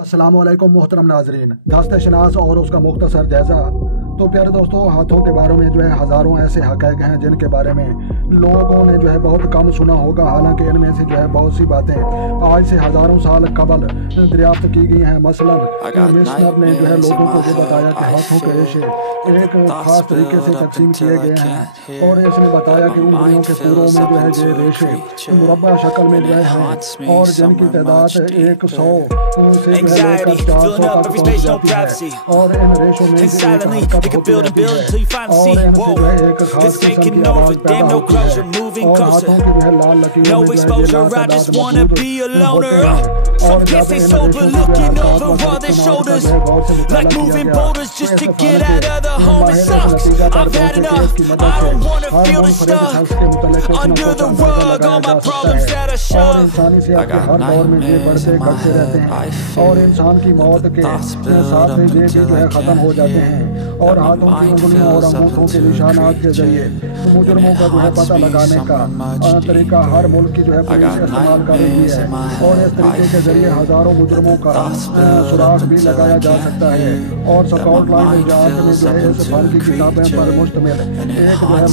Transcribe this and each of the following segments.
अस्सलाम वालेकुम मोहतरम नाजरीन। दास्ते शनास और उसका मुख्तसर जायज़ा। तो प्यारे दोस्तों, हाथों के बारे में जो है हज़ारों ऐसे हक़ाइक़ हैं जिनके बारे में लोगों ने जो है बहुत कम सुना होगा। हालांकि इनमें से जो है बहुत सी बातें आज से हज़ारों साल कबल दरियाफ्त की गई हैं। मसलन मिस्नर ने जो है लोगों को ये बताया कि हाथों के रेशे एक ख़ास तरीके से तकसीम किए गए हैं, और इसने बताया कि उंगलियों के पूरों में जो है ये रेशे मुरब्बा शक्ल में जो है और जिनकी तादाद 100 से जो है लेकर 400 तक पहुँच जाती है। और इन रेशों में से एक हरकत होती रहती है और इनसे जो है एक खास किस्म की आवाज़ पैदा होती है। और हाथों की जो है लाल लकीरों में जो है ये लातादाद मौजूद होते हैं। और जब इन रेशों की जो है अर्थात इस्तेमाल का जो है गौर से मुताला किया गया तो इस हालांकि माहिर इस नतीजा पर पहुंचे कि इसकी मदद से हर मुनफरिद शख्स के मुतालिक कुछ न कुछ अंदाजा लगाया जा सकता है। और इंसानी सेहत के हर दौर में ये बढ़ते घटते रहते हैं और इंसान की मौत के साथ में ये भी जो है ख़त्म हो जाते हैं। और हाथों की उंगलियों और अंगूठों के निशानात के जरिए मुजरमों का जो है पता लगाने का तरीका हर मुल्क की जो है पुलिस इस्तेमाल कर रही है। और इस तरीके के जरिए हज़ारों मुजरमों का सुराग भी लगाया जा सकता है। और स्कॉटलैंड इजाज़त में जो है इस फन की किताबें पर मुश्तमिल एक जो है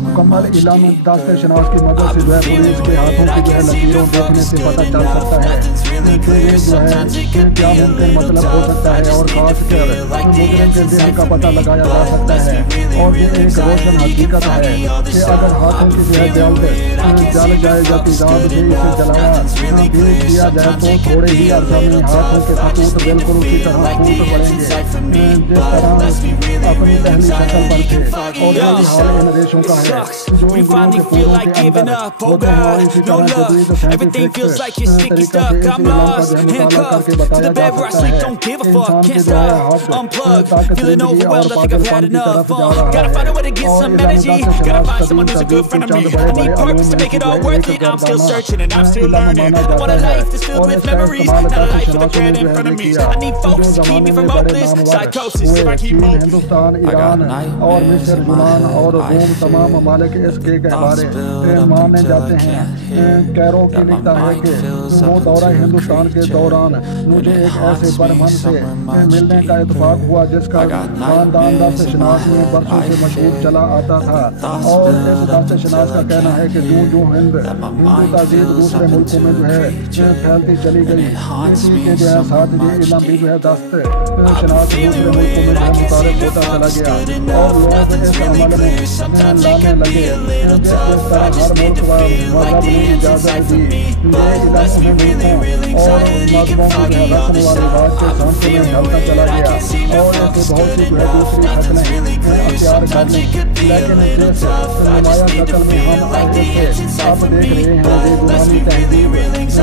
मुकम्मल इल्म दास्ते शनास की मदद से जो है पुलिस के हाथों की जो है लकीरों देखने से पता चल सकता है कि ये जो है क्या मुमकिन मतलब हो सकता है। और खास कर मुजरिम के दिल का पता लगाया जा सकता है। और ये एक रोशन हकीकत है कि अगर हाथों की जो है जल जाए या तेजाब से इसे जलाया किया जाए तो थोड़े ही अर्सा में हाथों के खतूत बिल्कुल उसी तरह फूट पड़ेंगे जिस तरह अपनी पहली शक्ल पर थे। और यही हाल इन रेशों का है जो उंगलियों के पूरों के अंदर होते हैं। और इसी तरह जदीद साइंटिफिक तरीका से इस इल्म का जो है मुताला करके बताया जा सकता है इंसान के जो है हाथ ताकत जिंदगी और पागलपन की तरफ जा रहा है। और इल्म दास्ते शनास कदीम तहजीब के चंद बड़े बड़े अलूम में से जो है एक गर्दाना इल्म माना जाता है। और इसका इस्तेमाल दास्ते शनासों ने जो है किया जो ज़माने में बड़े नामवर हुए। चीन, हिंदुस्तान, ईरान और मिस्र, यूनान और रोम तमाम ममालिक इसके बारे माने जाते हैं। कैरो की लिखता है कि वो दौरा हिंदुस्तान के दौरान मुझे एक ऐसे बरमन से मिलने का इत्तेफाक हुआ जिसका खानदान दास्ते शनास में बरसों से मशहूर चला आता था। और इस दास्ते शनास का कहना है कि जो हिंदू तहजीब दूसरे मुल्कों में जो है फैलती चली गई, इसी के जो है साथ ये इल्म भी जो है दास्ते शनास दूसरे मुल्कों में मुतारफ होता चला गया। और लोग इस अमल में लाने लगे जिस तरह हर मुल्क मजहब ने इजाज़त दी ये इल्म उन्हें मुल्कों और मजहबों को जो है रस्म व रिवाज के सांसों में ढलता चला गया। और ऐसे बहुत सी जो है दूसरी शक्लें अख्तियार कर ली। लेकिन जिस नुमाया शक्ल में हम आगे से अब देख रहे हैं ये गुलामी तहजीब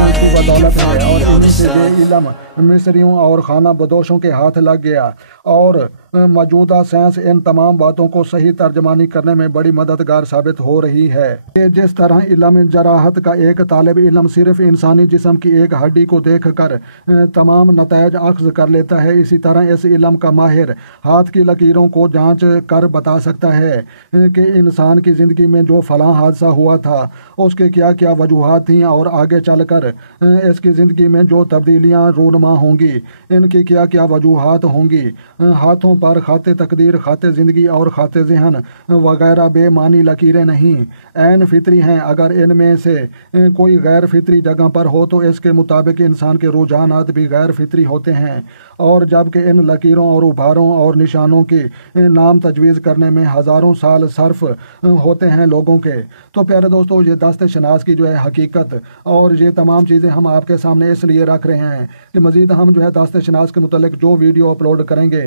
की बदौलत है। और इन्हीं से ये इल्म मिस्रियों और खाना बदोशों के हाथ लग गया। और मौजूदा साइंस इन तमाम बातों को सही तर्जमानी करने में बड़ी मददगार साबित हो रही है। जिस तरह इल्म जराहत का एक तालिब इल्म सिर्फ इंसानी जिस्म की एक हड्डी को देख कर तमाम नतायज अख्ज़ कर लेता है, इसी तरह इस इल्म का माहिर हाथ की लकीरों को जांच कर बता सकता है कि इंसान की ज़िंदगी में जो फलां हादसा हुआ था उसके क्या क्या वजूहात थीं और आगे चल कर इसकी ज़िंदगी में जो तब्दीलियाँ रूनमा होंगी इनकी क्या क्या वजूहात होंगी। हाथों पर खाते तकदीर, खाते ज़िंदगी और खाते ज़हन वगैरह बेमानी लकीरें नहीं, ऐन फितरी हैं। अगर इनमें से कोई गैर फितरी जगह पर हो तो इसके मुताबिक इंसान के रुझानात भी गैर फितरी होते हैं। और जबकि इन लकीरों और उभारों और निशानों के नाम तजवीज़ करने में हज़ारों साल सर्फ होते हैं लोगों के। तो प्यारे दोस्तों, ये दास्ते शनास की जो है हकीकत और ये तमाम चीज़ें हम आपके सामने इसलिए रख रहे हैं कि मज़ीद हम जो है दास्ते शनास के मुतालिक जो वीडियो अपलोड करेंगे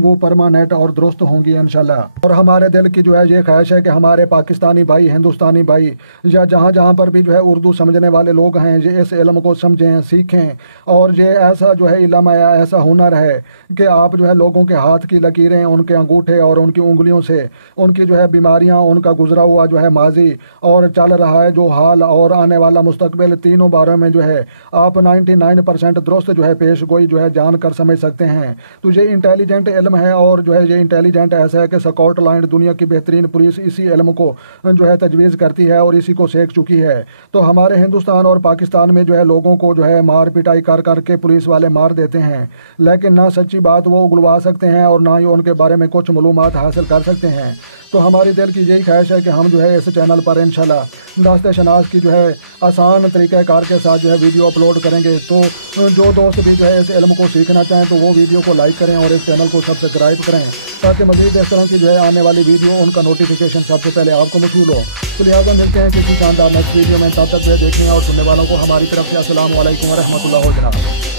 वो परमानेंट और दुरुस्त होंगी इंशाल्लाह। और हमारे दिल की जो है ये ख्वाहिश है कि हमारे पाकिस्तानी भाई, हिंदुस्तानी भाई या जहाँ जहाँ पर भी जो है उर्दू समझने वाले लोग हैं ये इस इल्म को समझें, सीखें। और ये ऐसा जो है इल्म है, ऐसा हुनर है कि आप जो है लोगों के हाथ की लकीरें, उनके अंगूठे और उनकी उंगलियों से उनकी जो है बीमारियाँ, उनका गुजरा हुआ जो है माजी और चल रहा है जो हाल और आने वाला मुस्तकबिल, तीनों बारे में जो है आप 99% दुरुस्त जो है पेश गोई जो है जान कर समझ सकते हैं। तो ये इंटेलिजेंट इल्म हैं और जो है ये इंटेलिजेंट ऐसा है कि स्कॉटलैंड दुनिया की बेहतरीन पुलिस इसी इल्म को जो है तजवीज़ करती है और इसी को सीख चुकी है। तो हमारे हिंदुस्तान और पाकिस्तान में जो है लोगों को जो है मार पिटाई कर करके पुलिस वाले मार देते हैं, लेकिन ना सच्ची बात वो उगलवा सकते हैं और ना ही उनके बारे में कुछ मालूमात हासिल कर सकते हैं। तो हमारी दिल की यही ख्वाहिश है कि हम जो है इस चैनल पर इंशाल्लाह दास्ते शनास की जो है आसान तरीक़ाकार के साथ जो है वीडियो अपलोड करेंगे। तो जो दोस्त भी जो है इस इल्म को सीखना चाहें तो वो वीडियो को लाइक करें और इस चैनल को सब्सक्राइब करें, ताकि मज़ीद इस तरह की जो है आने वाली वीडियो उनका नोटिफिकेशन सबसे पहले आपको मौसूल हो। तो लिहाजा मिलते हैं किसी शानदार नेक्स्ट वीडियो में, तब तक जो है देखने और सुनने वालों को हमारी तरफ से अस्सलाम वालेकुम व रहमतुल्लाह व बरकातहू।